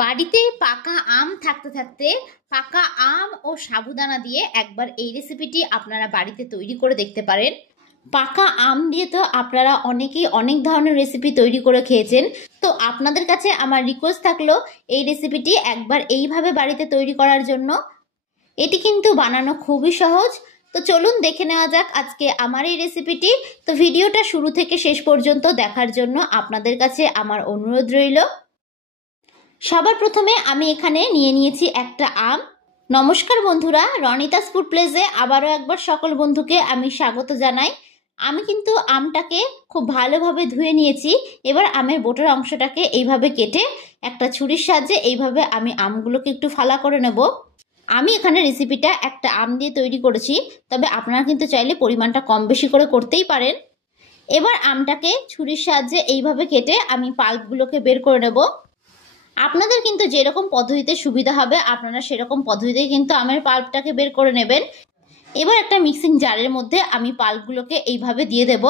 বাড়িতে পাকা আম থাকতে থাকতে পাকা আম ও সাবুদানা দিয়ে একবার এই রেসিপিটি আপনারা বাড়িতে তৈরি করে দেখতে পারেন। পাকা আম দিয়ে তো আপনারা অনেকেই অনেক ধরনের রেসিপি তৈরি করে খেয়েছেন, তো আপনাদের কাছে আমার রিকোয়েস্ট থাকলো এই রেসিপিটি একবার এইভাবে বাড়িতে তৈরি করার জন্য। এটি কিন্তু বানানো খুবই সহজ। তো চলুন দেখে নেওয়া যাক আজকে আমার এই রেসিপিটি। তো ভিডিওটা শুরু থেকে শেষ পর্যন্ত দেখার জন্য আপনাদের কাছে আমার অনুরোধ রইল। সবার প্রথমে আমি এখানে নিয়ে নিয়েছি একটা আম। নমস্কার বন্ধুরা, রনিতাস ফুড প্লেসে আবারও একবার সকল বন্ধুকে আমি স্বাগত জানাই। আমি কিন্তু আমটাকে খুব ভালোভাবে ধুয়ে নিয়েছি। এবার আমের বোটার অংশটাকে এইভাবে কেটে একটা ছুরির সাহায্যে এইভাবে আমি আমগুলোকে একটু ফালা করে নেব। আমি এখানে রেসিপিটা একটা আম দিয়ে তৈরি করেছি, তবে আপনারা কিন্তু চাইলে পরিমাণটা কম বেশি করে করতেই পারেন। এবার আমটাকে ছুরির সাহায্যে এইভাবে কেটে আমি পাল্পগুলোকে বের করে নেব। আপনাদের কিন্তু যেরকম পদ্ধতিতে সুবিধা হবে আপনারা সেরকম পদ্ধতিতে কিন্তু আমের পাল্পটাকে বের করে নেবেন। এবার একটা মিক্সিং জারের মধ্যে আমি পাল্পগুলোকে এইভাবে দিয়ে দেব।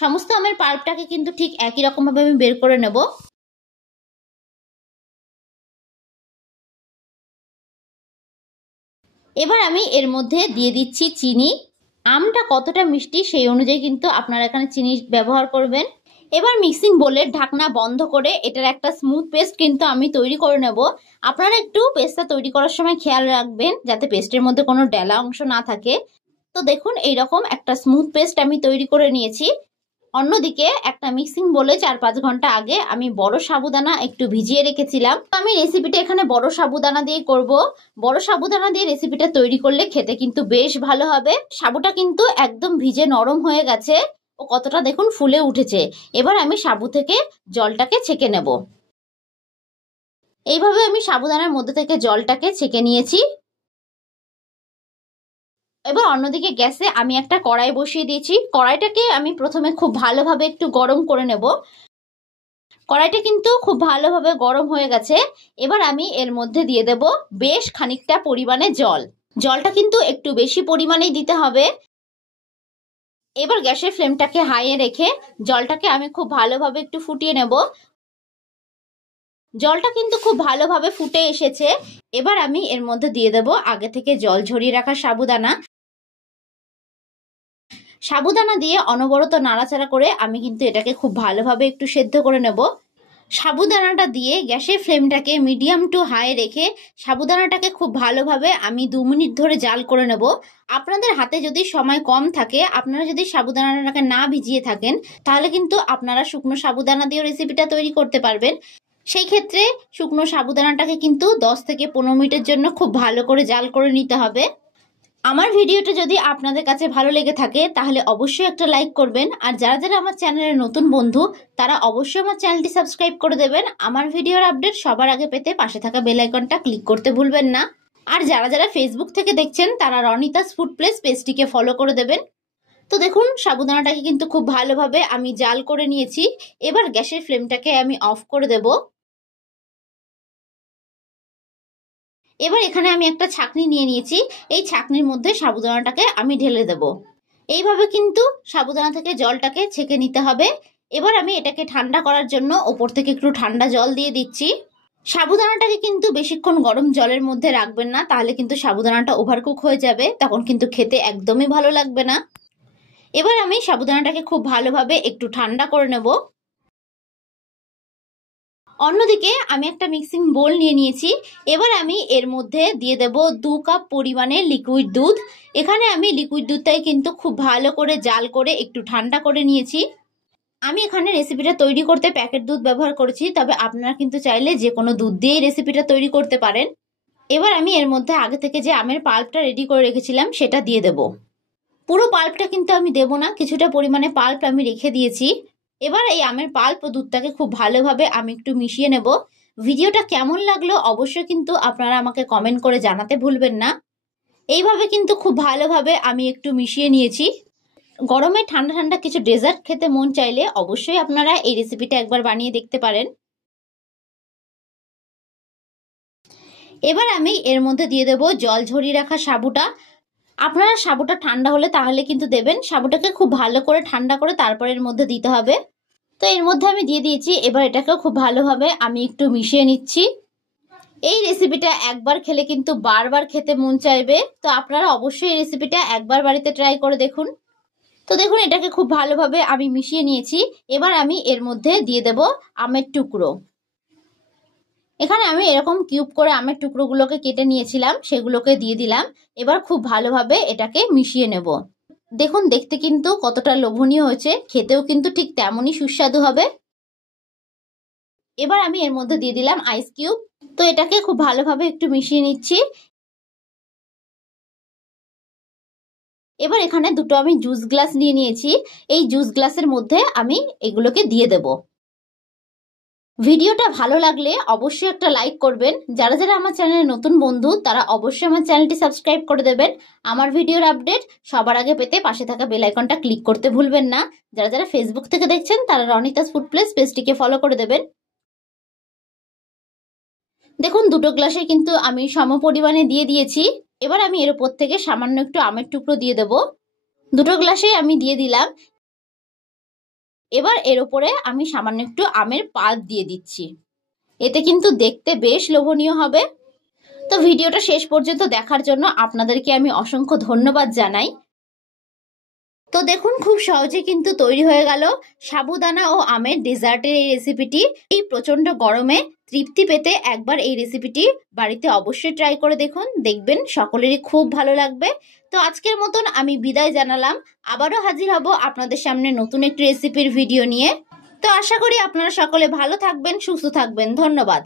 সমস্ত আমের পাল্পটাকে কিন্তু ঠিক একই রকম ভাবে আমি বের করে নেব। এবার আমি এর মধ্যে দিয়ে দিচ্ছি চিনি। আমটা কতটা মিষ্টি সেই অনুযায়ী কিন্তু আপনারা এখানে চিনি ব্যবহার করবেন। এবার মিক্সিং বোলের ঢাকনা বন্ধ করে এটার একটা স্মুথ পেস্ট কিন্তু আমি তৈরি করে নেব। আপনারা একটু পেস্টটা তৈরি করার সময় খেয়াল রাখবেন যাতে পেস্টের মধ্যে কোনো ডেলা অংশ না থাকে। তো দেখুন এইরকম একটা স্মুথ পেস্ট আমি তৈরি করে নিয়েছি। অন্যদিকে একটা মিক্সিং বোলে 4-5 ঘন্টা আগে আমি বড় সাবুদানা একটু ভিজিয়ে রেখেছিলাম। আমি রেসিপিটা এখানে বড় সাবুদানা দিয়ে করব। বড় সাবুদানা দিয়ে রেসিপিটা তৈরি করলে খেতে কিন্তু বেশ ভালো হবে। সাবুটা কিন্তু একদম ভিজে নরম হয়ে গেছে ও কতটা দেখুন ফুলে উঠেছে। এবার আমি সাবু থেকে জলটাকে ছেঁকে নেব। এইভাবে আমি সাবুদানার মধ্যে থেকে জলটাকে ছেঁকে নিয়েছি। এবার অন্যদিকে গ্যাসে আমি একটা কড়াই বসিয়ে দিয়েছি। কড়াইটাকে আমি প্রথমে খুব ভালোভাবে একটু গরম করে নেব। কড়াইটা কিন্তু খুব ভালোভাবে গরম হয়ে গেছে। এবার আমি এর মধ্যে দিয়ে দেব বেশ খানিকটা পরিমাণে জল। জলটা কিন্তু একটু বেশি পরিমাণেই দিতে হবে। এবার গ্যাসের ফ্লেমটাকে হাইয়ে রেখে জলটাকে আমি খুব ভালোভাবে একটু ফুটিয়ে নেব। জলটা কিন্তু খুব ভালোভাবে ফুটে এসেছে। এবার আমি এর মধ্যে দিয়ে দেব আগে থেকে জল ঝরিয়ে রাখা সাবুদানা। সাবুদানা দিয়ে অনবরত নাড়াচাড়া করে আমি কিন্তু এটাকে খুব ভালোভাবে একটু সেদ্ধ করে নেব। সাবুদানাটা দিয়ে গ্যাসের ফ্লেমটাকে মিডিয়াম টু হাই রেখে সাবুদানাটাকে খুব ভালোভাবে আমি 2 মিনিট ধরে জাল করে নেব। আপনাদের হাতে যদি সময় কম থাকে, আপনারা যদি সাবুদানাটাকে না ভিজিয়ে থাকেন, তাহলে কিন্তু আপনারা শুকনো সাবুদানা দিয়ে রেসিপিটা তৈরি করতে পারবেন। সেই ক্ষেত্রে শুকনো সাবুদানাটাকে কিন্তু 10 থেকে 15 মিনিটের জন্য খুব ভালো করে জাল করে নিতে হবে। আমার ভিডিওটা যদি আপনাদের কাছে ভালো লেগে থাকে তাহলে অবশ্যই একটা লাইক করবেন। আর যারা যারা আমার চ্যানেলের নতুন বন্ধু তারা অবশ্যই আমার চ্যানেলটি সাবস্ক্রাইব করে দেবেন। আমার ভিডিওর আপডেট সবার আগে পেতে পাশে থাকা বেল আইকনটা ক্লিক করতে ভুলবেন না। আর যারা যারা ফেসবুক থেকে দেখছেন তারা রনিতাস ফুড প্লেস পেজটিকে ফলো করে দেবেন। তো দেখুন সাবুদানাটাকে কিন্তু খুব ভালোভাবে আমি জাল করে নিয়েছি। এবার গ্যাসের ফ্লেমটাকে আমি অফ করে দেব। এবার এখানে আমি একটা ছাঁকনি নিয়ে নিয়েছি। এই ছাঁকনির মধ্যে সাবুদানাটাকে আমি ঢেলে দেব। এইভাবে কিন্তু সাবুদানা থেকে জলটাকে ছেঁকে নিতে হবে। এবার আমি এটাকে ঠান্ডা করার জন্য ওপর থেকে একটু ঠান্ডা জল দিয়ে দিচ্ছি। সাবুদানাটাকে কিন্তু বেশিক্ষণ গরম জলের মধ্যে রাখবেন না, তাহলে কিন্তু সাবুদানাটা ওভারকুক হয়ে যাবে, তখন কিন্তু খেতে একদমই ভালো লাগবে না। এবার আমি সাবুদানাটাকে খুব ভালোভাবে একটু ঠান্ডা করে নেব। অন্যদিকে আমি একটা মিক্সিং বোল নিয়ে নিয়েছি। এবার আমি এর মধ্যে দিয়ে দেব 2 কাপ পরিমাণে লিকুইড দুধ। এখানে আমি লিকুইড দুধটাই কিন্তু খুব ভালো করে জাল করে একটু ঠান্ডা করে নিয়েছি। আমি এখানে রেসিপিটা তৈরি করতে প্যাকেট দুধ ব্যবহার করেছি, তবে আপনারা কিন্তু চাইলে যে কোনো দুধ দিয়েই রেসিপিটা তৈরি করতে পারেন। এবার আমি এর মধ্যে আগে থেকে যে আমের পাল্পটা রেডি করে রেখেছিলাম সেটা দিয়ে দেব। পুরো পাল্পটা কিন্তু আমি দেব না, কিছুটা পরিমাণে পাল্প আমি রেখে দিয়েছি। এবার এই আমের পাল্প ও দুধটাকে খুব ভালোভাবে আমি একটু মিশিয়ে নেব। ভিডিওটা কেমন লাগলো অবশ্যই কিন্তু আপনারা আমাকে কমেন্ট করে জানাতে ভুলবেন না। এইভাবে কিন্তু খুব ভালোভাবে আমি একটু মিশিয়ে নিয়েছি। গরমে ঠান্ডা ঠান্ডা কিছু ডেজার্ট খেতে মন চাইলে অবশ্যই আপনারা এই রেসিপিটা একবার বানিয়ে দেখতে পারেন। এবার আমি এর মধ্যে দিয়ে দেব জল ঝরিয়ে রাখা সাবুটা। আপনারা সাবুটা ঠান্ডা হলে তাহলে কিন্তু দেবেন। সাবুটাকে খুব ভালো করে ঠান্ডা করে তারপর এর মধ্যে দিতে হবে। তো এর মধ্যে আমি দিয়ে দিয়েছি। এবার এটাকে খুব ভালোভাবে আমি একটু মিশিয়ে নিচ্ছি। এই রেসিপিটা একবার খেলে কিন্তু বারবার খেতে মন চাইবে। তো আপনারা অবশ্যই এই রেসিপিটা একবার বাড়িতে ট্রাই করে দেখুন। তো দেখুন এটাকে খুব ভালোভাবে আমি মিশিয়ে নিয়েছি। এবার আমি এর মধ্যে দিয়ে দেব আমের টুকরো। এখানে আমি এরকম কিউব করে আমের টুকরোগুলোকে কেটে নিয়েছিলাম, সেগুলোকে দিয়ে দিলাম। এবার খুব ভালোভাবে এটাকে মিশিয়ে নেব। দেখুন দেখতে কিন্তু কতটা লোভনীয় হয়েছে, খেতেও কিন্তু ঠিক তেমনই সুস্বাদু হবে। এবার আমি এর মধ্যে দিয়ে দিলাম আইস কিউব। তো এটাকে খুব ভালোভাবে একটু মিশিয়ে নিচ্ছি। এবার এখানে দুটো আমি জুস গ্লাস নিয়ে নিয়েছি। এই জুস গ্লাসের মধ্যে আমি এগুলোকে দিয়ে দেব। ভিডিওটা ভালো লাগলে অবশ্যই একটা লাইক করবেন। যারা যারা আমার চ্যানেলে নতুন বন্ধু তারা অবশ্যই আমার চ্যানেলটি সাবস্ক্রাইব করে দেবেন। আমার ভিডিওর আপডেট সবার আগে পেতে পাশে থাকা বেল আইকনটা ক্লিক করতে ভুলবেন না। যারা যারা ফেসবুক থেকে দেখছেন তারা রনিতাস ফুড প্লেস পেজটিকে ফলো করে দেবেন। দেখুন দুটো গ্লাসে কিন্তু আমি সম পরিমাণে দিয়ে দিয়েছি। এবার আমি এর উপর থেকে সামান্য একটু আমের টুকরো দিয়ে দেব। দুটো গ্লাসে আমি দিয়ে দিলাম। এবার এর উপরে আমি সামান্য একটু আমের পাল্প দিয়ে দিচ্ছি। এতে কিন্তু দেখতে বেশ লোভনীয় হবে। তো ভিডিওটা শেষ পর্যন্ত দেখার জন্য আপনাদেরকে আমি অসংখ্য ধন্যবাদ জানাই। তো দেখুন খুব সহজে কিন্তু তৈরি হয়ে গেল সাবুদানা ও আমের ডেজার্টের এই রেসিপিটি। এই প্রচন্ড গরমে তৃপ্তি পেতে একবার এই রেসিপিটি বাড়িতে অবশ্যই ট্রাই করে দেখুন, দেখবেন সকলেরই খুব ভালো লাগবে। তো আজকের মতন আমি বিদায় জানালাম। আবারও হাজির হব আপনাদের সামনে নতুন একটি রেসিপির ভিডিও নিয়ে। তো আশা করি আপনারা সকলে ভালো থাকবেন, সুস্থ থাকবেন। ধন্যবাদ।